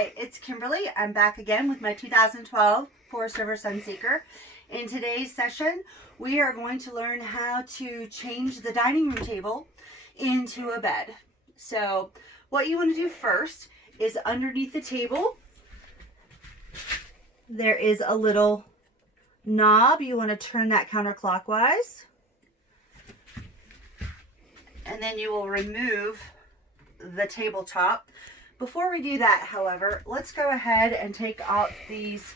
Hi, it's Kimberly. I'm back again with my 2012 Forest River Sunseeker. In today's session, we are going to learn how to change the dining room table into a bed. So what you want to do first is underneath the table, there is a little knob. You want to turn that counterclockwise. And then you will remove the tabletop. Before we do that, however, let's go ahead and take out these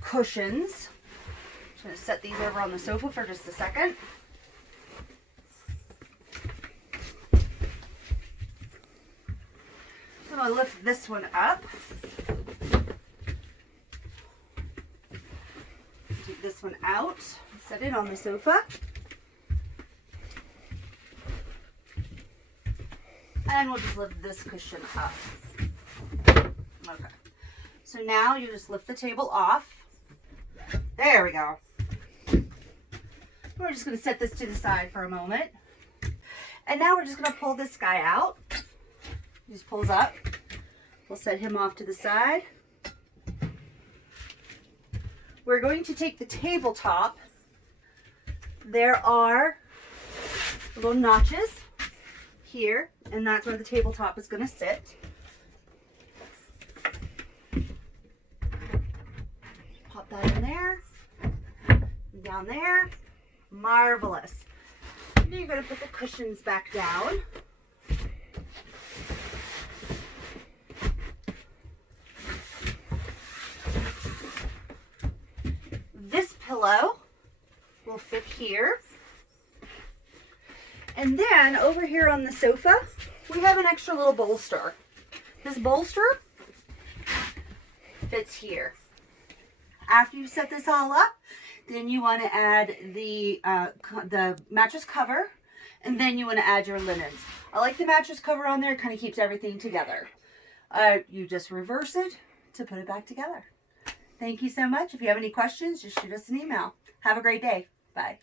cushions. I'm just going to set these over on the sofa for just a second. I'm going to lift this one up. Take this one out, set it on the sofa. And we'll just lift this cushion up. Okay. So now you just lift the table off. There we go. We're just going to set this to the side for a moment. And now we're just going to pull this guy out. He just pulls up. We'll set him off to the side. We're going to take the tabletop. There are little notches here, and that's where the tabletop is going to sit. Pop that in there, and down there. Marvelous. Now you're going to put the cushions back down. This pillow will fit here. And then over here on the sofa, we have an extra little bolster. This bolster fits here. After you set this all up, then you want to add the mattress cover, and then you want to add your linens. I like the mattress cover on there. It kind of keeps everything together. You just reverse it to put it back together. Thank you so much. If you have any questions, just shoot us an email. Have a great day. Bye.